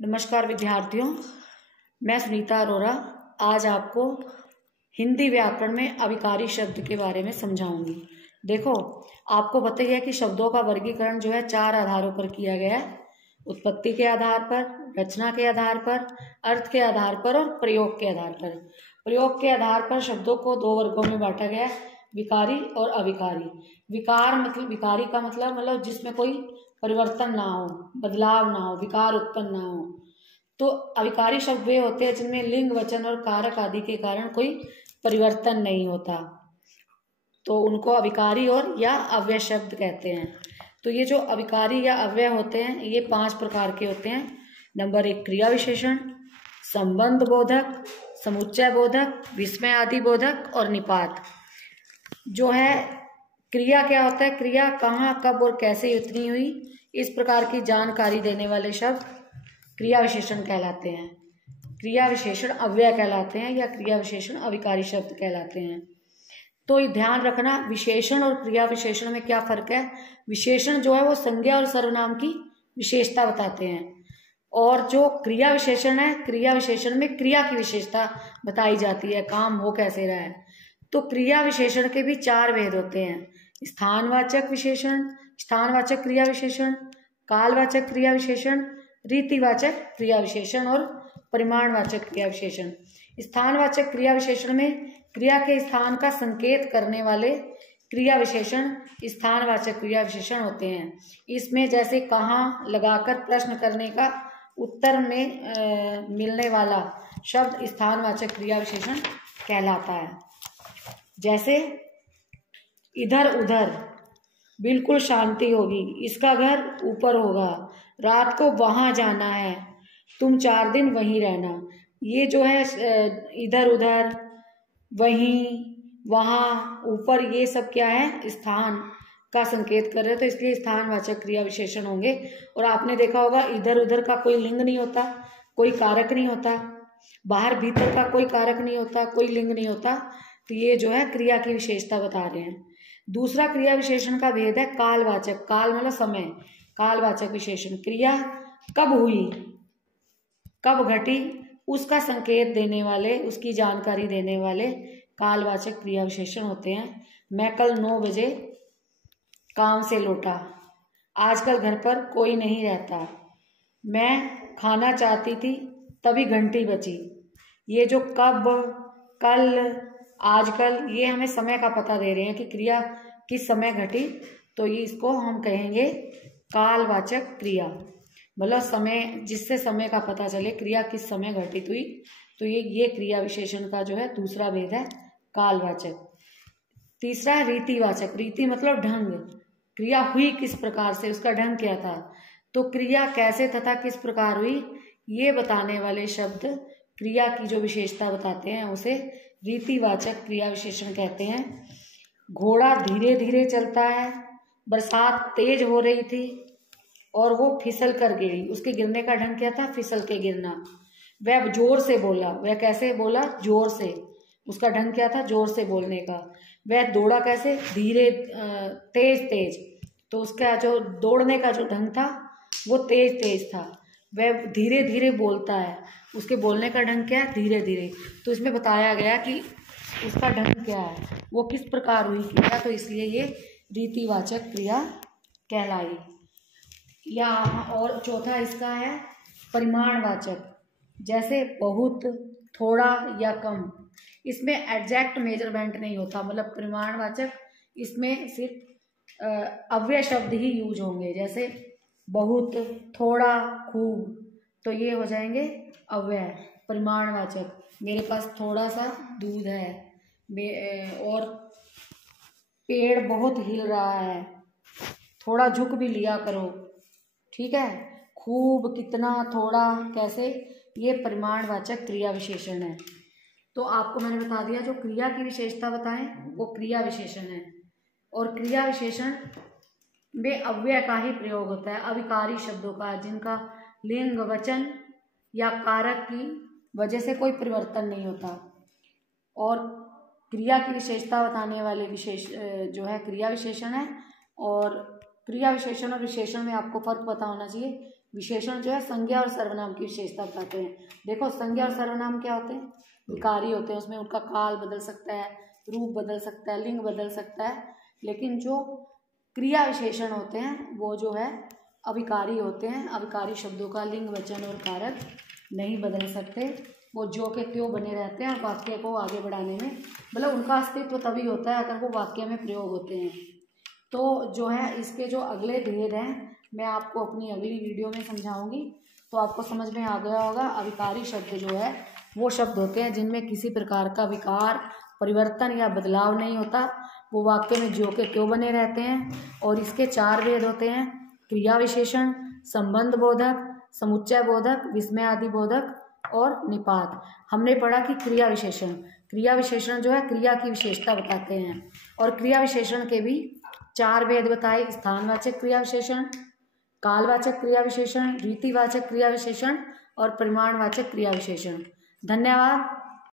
नमस्कार विद्यार्थियों, मैं सुनीता अरोरा आज आपको हिंदी व्याकरण में अविकारी शब्द के बारे में समझाऊंगी। देखो, आपको पता ही है कि शब्दों का वर्गीकरण जो है 4 आधारों पर किया गया है। उत्पत्ति के आधार पर, रचना के आधार पर, अर्थ के आधार पर और प्रयोग के आधार पर। प्रयोग के आधार पर शब्दों को 2 वर्गों में बांटा गया है, विकारी और अविकारी। विकारी का मतलब जिसमें कोई परिवर्तन ना हो, बदलाव ना हो, विकार उत्पन्न ना हो। तो अविकारी शब्द वे होते हैं जिनमें लिंग, वचन और कारक आदि के कारण कोई परिवर्तन नहीं होता, तो उनको अविकारी और या अव्यय शब्द कहते हैं। तो ये जो अविकारी या अव्यय होते हैं ये 5 प्रकार के होते हैं। नंबर 1 क्रिया विशेषण, संबंध बोधक, समुच्चय बोधक, विस्मय आदि बोधक और निपात। जो है क्रिया क्या होता है, क्रिया कहाँ, कब और कैसे उतनी हुई, इस प्रकार की जानकारी देने वाले शब्द क्रिया विशेषण कहलाते हैं। क्रिया विशेषण अव्यय कहलाते हैं या क्रिया विशेषण अविकारी शब्द कहलाते हैं। तो ये ध्यान रखना, विशेषण और क्रिया विशेषण में क्या फर्क है। विशेषण जो है वो संज्ञा और सर्वनाम की विशेषता बताते हैं, और जो क्रिया विशेषण है, क्रिया विशेषण में क्रिया की विशेषता बताई जाती है, काम हो कैसे रहा है। तो क्रिया विशेषण के भी 4 भेद होते हैं, स्थानवाचक विशेषण, स्थानवाचक क्रिया विशेषण, कालवाचक क्रिया विशेषण, रीतिवाचक क्रिया विशेषण और परिमाणवाचक क्रिया विशेषण। स्थानवाचक क्रिया विशेषण में क्रिया के स्थान का संकेत करने वाले क्रिया विशेषण स्थानवाचक क्रिया विशेषण होते हैं। इसमें जैसे कहाँ लगाकर प्रश्न करने का उत्तर में मिलने वाला शब्द स्थानवाचक क्रिया विशेषण कहलाता है। जैसे इधर उधर, बिल्कुल शांति होगी, इसका घर ऊपर होगा, रात को वहां जाना है, तुम 4 दिन वहीं रहना। ये जो है इधर उधर, वहीं, वहां, ऊपर, ये सब क्या है, स्थान का संकेत कर रहे हो, तो इसलिए स्थानवाचक क्रिया विशेषण होंगे। और आपने देखा होगा इधर उधर का कोई लिंग नहीं होता, कोई कारक नहीं होता, बाहर भीतर का कोई कारक नहीं होता, कोई लिंग नहीं होता। तो ये जो है क्रिया की विशेषता बता रहे हैं। दूसरा क्रिया विशेषण का भेद है कालवाचक। काल मतलब समय, कालवाचक विशेषण क्रिया कब हुई, कब घटी, उसका संकेत देने वाले, उसकी जानकारी देने वाले कालवाचक क्रिया विशेषण होते हैं। मैं कल 9 बजे काम से लौटा, आजकल घर पर कोई नहीं रहता, मैं खाना चाहती थी तभी घंटी बजी। ये जो कब, कल, आजकल, ये हमें समय का पता दे रहे हैं कि क्रिया किस समय घटी। तो ये इसको हम कहेंगे कालवाचक क्रिया, मतलब समय, जिससे समय का पता चले क्रिया किस समय घटित हुई। तो ये क्रिया विशेषण का जो है दूसरा भेद है, कालवाचक। तीसरा है रीतिवाचक। रीति मतलब ढंग, क्रिया हुई किस प्रकार से, उसका ढंग क्या था। तो क्रिया कैसे तथा किस प्रकार हुई ये बताने वाले शब्द क्रिया की जो विशेषता बताते हैं उसे रीतिवाचक क्रिया विशेषण कहते हैं। घोड़ा धीरे धीरे चलता है, बरसात तेज हो रही थी और वो फिसल कर गिरी। उसके गिरने का ढंग क्या था, फिसल के गिरना। वह जोर से बोला, वह कैसे बोला, जोर से, उसका ढंग क्या था, जोर से बोलने का। वह दौड़ा कैसे, धीरे, तेज तेज, तो उसका जो दौड़ने का जो ढंग था वो तेज तेज था। वह धीरे धीरे बोलता है, उसके बोलने का ढंग क्या है, धीरे धीरे। तो इसमें बताया गया कि उसका ढंग क्या है, वो किस प्रकार हुई क्रिया, तो इसलिए ये रीतिवाचक क्रिया कहलाई। या और चौथा इसका है परिमाणवाचक। जैसे बहुत, थोड़ा या कम, इसमें एग्जैक्ट मेजरमेंट नहीं होता, मतलब परिमाणवाचक इसमें सिर्फ अव्यय शब्द ही यूज होंगे। जैसे बहुत, थोड़ा, खूब, तो ये हो जाएंगे अव्यय। परिमाणवाचक, मेरे पास थोड़ा सा दूध है, और पेड़ बहुत हिल रहा है, थोड़ा झुक भी लिया करो, ठीक है। खूब, कितना, थोड़ा, कैसे, ये परिमाणवाचक क्रिया विशेषण है। तो आपको मैंने बता दिया, जो क्रिया की विशेषता बताएं वो क्रिया विशेषण है, और क्रिया विशेषण में अव्यय का ही प्रयोग होता है, अविकारी शब्दों का, जिनका लिंग, वचन या कारक की वजह से कोई परिवर्तन नहीं होता। और क्रिया की विशेषता बताने वाले विशेष जो है क्रिया विशेषण है। और क्रिया विशेषण और विशेषण में आपको फर्क पता होना चाहिए। विशेषण जो है संज्ञा और सर्वनाम की विशेषता बताते हैं। देखो संज्ञा और सर्वनाम क्या होते हैं, विकारी होते हैं, उसमें उनका काल बदल सकता है, रूप बदल सकता है, लिंग बदल सकता है। लेकिन जो क्रिया विशेषण होते हैं वो जो है अविकारी होते हैं। अविकारी शब्दों का लिंग, वचन और कारक नहीं बदल सकते, वो जो के त्यों बने रहते हैं और वाक्य को आगे बढ़ाने में मतलब उनका अस्तित्व तभी होता है अगर वो वाक्य में प्रयोग होते हैं। तो जो है इसके जो अगले भेद हैं मैं आपको अपनी अगली वीडियो में समझाऊंगी, तो आपको समझ में आ गया होगा। अविकारी शब्द जो है वो शब्द होते हैं जिनमें किसी प्रकार का विकार, परिवर्तन या बदलाव नहीं होता, वो वाक्य में ज्यों के त्यों बने रहते हैं। और इसके 4 भेद होते हैं, क्रिया विशेषण, संबंध बोधक, समुच्चय बोधक, विस्मय आदि बोधक और निपात। हमने पढ़ा कि क्रिया विशेषण जो है क्रिया की विशेषता बताते हैं, और क्रिया विशेषण के भी 4 भेद बताए, स्थानवाचक क्रिया विशेषण, कालवाचक क्रिया विशेषण, रीतिवाचक क्रिया विशेषण और परिमाणवाचक क्रिया विशेषण। धन्यवाद।